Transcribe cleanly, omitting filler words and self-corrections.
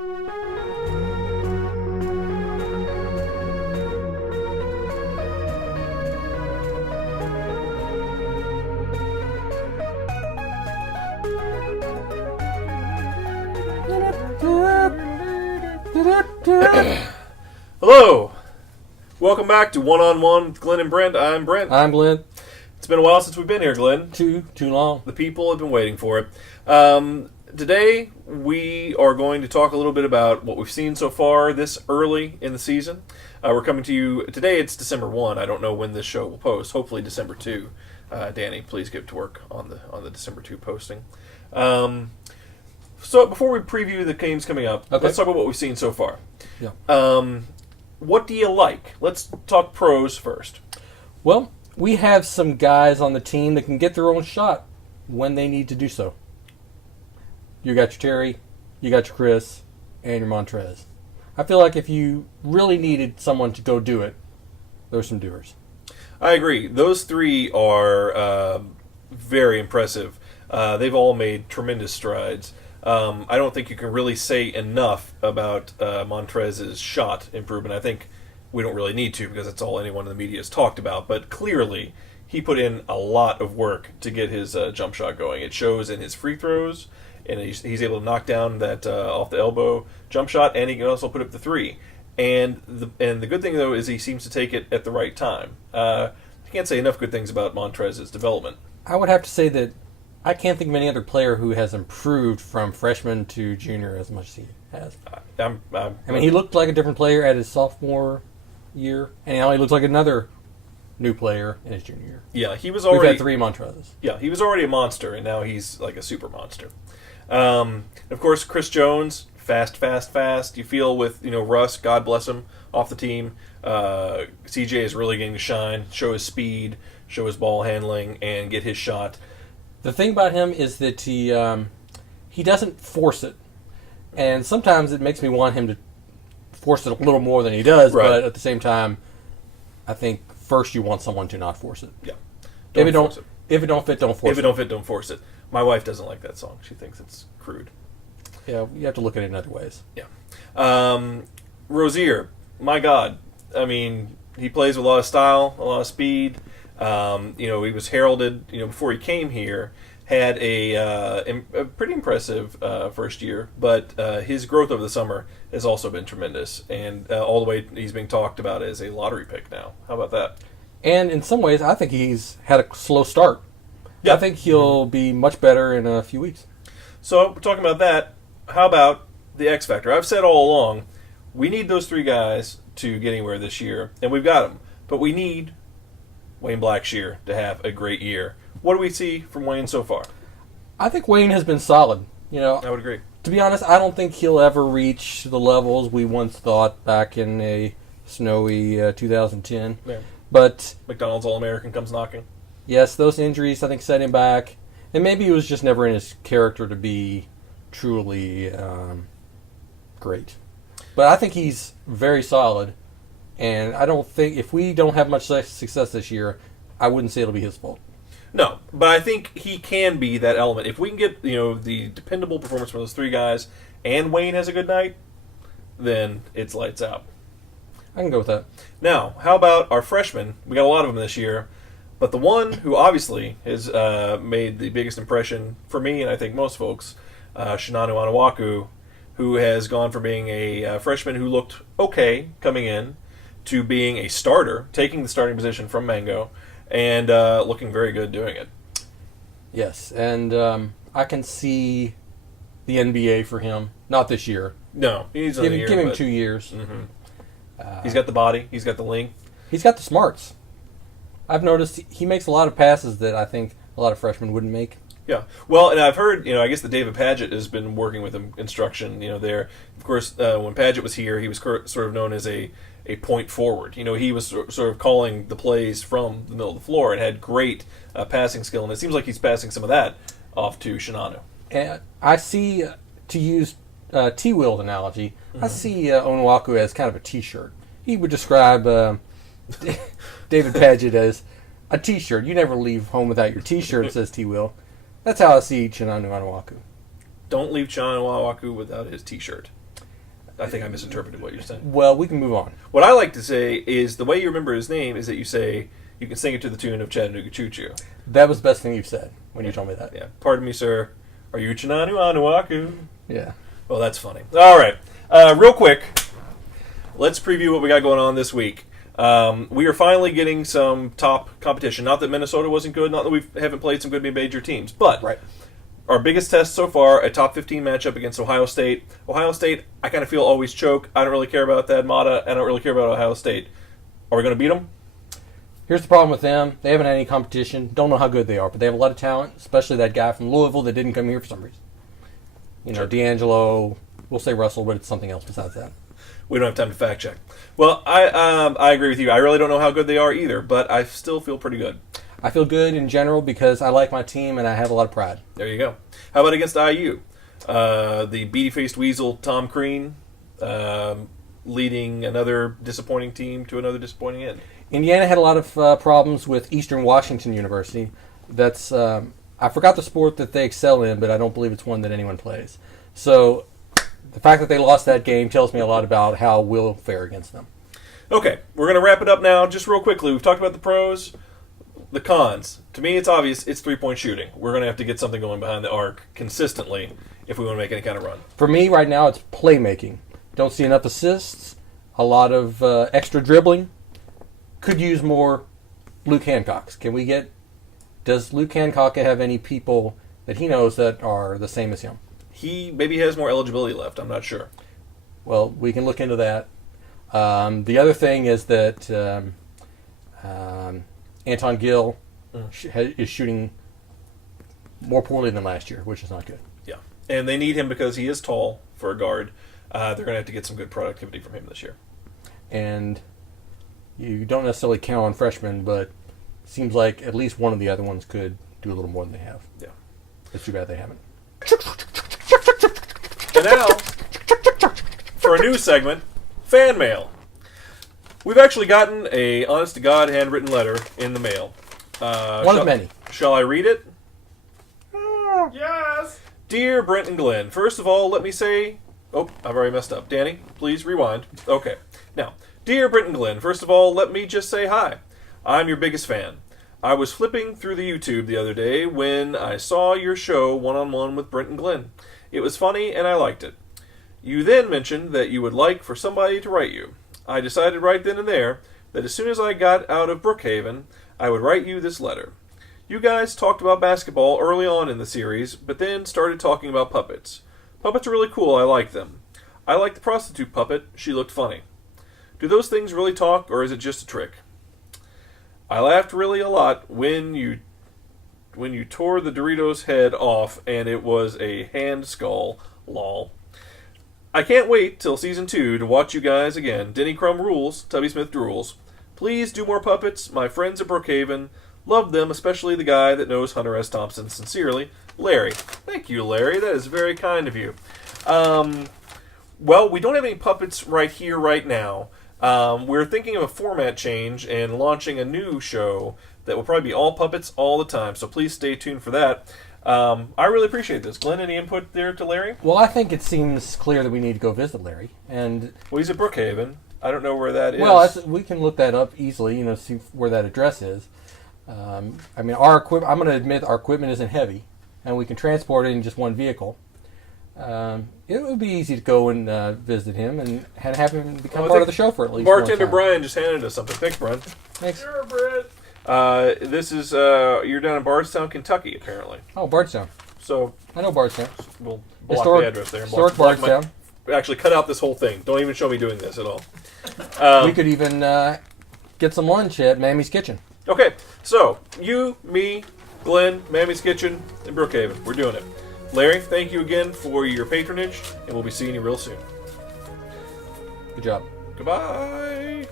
Hello! Welcome back to One on One with Glen and Brent. I'm Brent. I'm Glenn. It's been a while since we've been here, Glenn. Too long. The people have been waiting for it. Today, we are going to talk a little bit about what we've seen so far this early in the season. We're coming to you today. It's December 1. I don't know when this show will post. Hopefully December 2. Danny, please get to work on the December 2 posting. So before we preview the games coming up, Let's talk about what we've seen so far. Yeah. What do you like? Let's talk pros first. Well, we have some guys on the team that can get their own shot when they need to do so. You got your Terry, you got your Chris, and your Montrez. I feel like if you really needed someone to go do it, there's some doers. I agree. Those three are very impressive. They've all made tremendous strides. I don't think you can really say enough about Montrez's shot improvement. I think we don't really need to because that's all anyone in the media has talked about. But clearly, he put in a lot of work to get his jump shot going. It shows in his free throws, and he's able to knock down that off the elbow jump shot, and he can also put up the three. And the good thing, though, is he seems to take it at the right time. I can't say enough good things about Montrez's development. I would have to say that I can't think of any other player who has improved from freshman to junior as much as he has. I mean, he looked like a different player at his sophomore year, and now he looks like another new player in his junior year. Yeah, he was already... We've had three Montrezes. Yeah, he was already a monster, and now he's like a super monster. Of course, Chris Jones, fast. You feel with Russ, God bless him, off the team. CJ is really getting to shine, show his speed, show his ball handling, and get his shot. The thing about him is that he doesn't force it, and sometimes it makes me want him to force it a little more than he does. Right. But at the same time, I think first you want someone to not force it. Yeah. If it don't fit, don't force it. If it don't fit, don't force it. My wife doesn't like that song. She thinks it's crude. Yeah, you have to look at it in other ways. Yeah. Rozier, my God. I mean, he plays with a lot of style, a lot of speed. He was heralded, before he came here, had a pretty impressive first year, but his growth over the summer has also been tremendous, and all the way he's being talked about as a lottery pick now. How about that? And in some ways, I think he's had a slow start. Yeah. I think he'll be much better in a few weeks. So, we're talking about that. How about the X Factor? I've said all along, we need those three guys to get anywhere this year, and we've got them, but we need Wayne Blackshear to have a great year. What do we see from Wayne so far? I think Wayne has been solid. I would agree. To be honest, I don't think he'll ever reach the levels we once thought back in a snowy 2010. Yeah. But McDonald's All-American comes knocking. Yes, those injuries, I think, set him back. And maybe it was just never in his character to be truly great. But I think he's very solid. And I don't think, if we don't have much success this year, I wouldn't say it'll be his fault. No, but I think he can be that element. If we can get the dependable performance from those three guys, and Wayne has a good night, then it's lights out. I can go with that. Now, how about our freshmen? We got a lot of them this year, but the one who obviously has made the biggest impression for me, and I think most folks, Shinanu Anawaku, who has gone from being a freshman who looked okay coming in to being a starter, taking the starting position from Mango, and looking very good doing it. Yes, and I can see the NBA for him. Not this year. No, he needs another year. Give him 2 years. Mm-hmm. He's got the body. He's got the length. He's got the smarts. I've noticed he makes a lot of passes that I think a lot of freshmen wouldn't make. Yeah. Well, and I've heard, I guess that David Padgett has been working with him instruction, there. Of course, when Padgett was here, he was sort of known as a point forward. He was sort of calling the plays from the middle of the floor and had great passing skill, and it seems like he's passing some of that off to Shinanu. And I see, to use T-Will's analogy, mm-hmm. I see Onwaku as kind of a T-shirt. He would describe David Padgett as a T-shirt. You never leave home without your T-shirt, says T-Will. That's how I see Chinanu Anawaku. Don't leave Chinanu Anawaku without his T-shirt. I think I misinterpreted what you're saying. Well, we can move on. What I like to say is the way you remember his name is that you say you can sing it to the tune of Chattanooga Choo Choo. That was the best thing you've said when you told me that. Yeah. Pardon me, sir. Are you Chinanu Anuaku? Yeah. Well, that's funny. All right. Real quick, let's preview what we got going on this week. We are finally getting some top competition. Not that Minnesota wasn't good, not that we haven't played some good major teams, but Right. our biggest test so far, a top 15 matchup against Ohio State. Ohio State, I kind of feel always choke. I don't really care about that Mata. I don't really care about Ohio State. Are we going to beat them? Here's the problem with them. They haven't had any competition. Don't know how good they are, but they have a lot of talent, especially that guy from Louisville that didn't come here for some reason. You know, Sure. D'Angelo, we'll say Russell, but it's something else besides that. We don't have time to fact check. Well, I agree with you. I really don't know how good they are either, but I still feel pretty good. I feel good in general because I like my team and I have a lot of pride. There you go. How about against IU? The beady-faced weasel Tom Crean leading another disappointing team to another disappointing end. Indiana had a lot of problems with Eastern Washington University. That's I forgot the sport that they excel in, but I don't believe it's one that anyone plays. So the fact that they lost that game tells me a lot about how we'll fare against them. Okay, we're going to wrap it up now just real quickly. We've talked about the pros. The cons. To me, it's obvious it's three-point shooting. We're going to have to get something going behind the arc consistently if we want to make any kind of run. For me, right now, it's playmaking. Don't see enough assists, a lot of extra dribbling. Could use more Luke Hancocks. Does Luke Hancock have any people that he knows that are the same as him? He maybe has more eligibility left. I'm not sure. Well, we can look into that. The other thing is that Anton Gill is shooting more poorly than last year, which is not good. Yeah. And they need him because he is tall for a guard. They're going to have to get some good productivity from him this year. And you don't necessarily count on freshmen, but it seems like at least one of the other ones could do a little more than they have. Yeah. It's too bad they haven't. And now, for a new segment, Fan Mail. We've actually gotten a honest-to-God handwritten letter in the mail. One of many. Shall I read it? Yes! Dear Brent and Glenn, first of all, let me say... Oh, I've already messed up. Danny, please rewind. Okay. Now, dear Brent and Glenn, first of all, let me just say hi. I'm your biggest fan. I was flipping through the YouTube the other day when I saw your show one-on-one with Brent and Glenn. It was funny, and I liked it. You then mentioned that you would like for somebody to write you. I decided right then and there that as soon as I got out of Brookhaven, I would write you this letter. You guys talked about basketball early on in the series, but then started talking about puppets. Puppets are really cool, I like them. I like the prostitute puppet, she looked funny. Do those things really talk, or is it just a trick? I laughed really a lot when you tore the Doritos head off and it was a hand skull, lol. I can't wait till season 2 to watch you guys again. Denny Crumb rules, Tubby Smith drools. Please do more puppets, my friends at Brookhaven. Love them, especially the guy that knows Hunter S. Thompson. Sincerely, Larry. Thank you, Larry. That is very kind of you. Well, we don't have any puppets right here, right now. We're thinking of a format change and launching a new show that will probably be all puppets all the time, so please stay tuned for that. I really appreciate this. Glenn, any input there to Larry? Well, I think it seems clear that we need to go visit Larry. And Well, he's at Brookhaven. I don't know where that is. well, we can look that up easily, see where that address is. I mean, our equipment, I'm going to admit our equipment isn't heavy, and we can transport it in just one vehicle. It would be easy to go and visit him and have him become part of the show for at least Bartender one time. Brian just handed us something. Thanks, Brian. Thanks. Sure, Brett. This is, you're down in Bardstown, Kentucky, apparently. Oh, Bardstown. So I know Bardstown. we'll block Historic- the address there. And Historic block Bardstown. Actually, cut out this whole thing. Don't even show me doing this at all. We could even get some lunch at Mammy's Kitchen. Okay, so you, me, Glenn, Mammy's Kitchen, and Brookhaven. We're doing it. Larry, thank you again for your patronage, and we'll be seeing you real soon. Good job. Goodbye.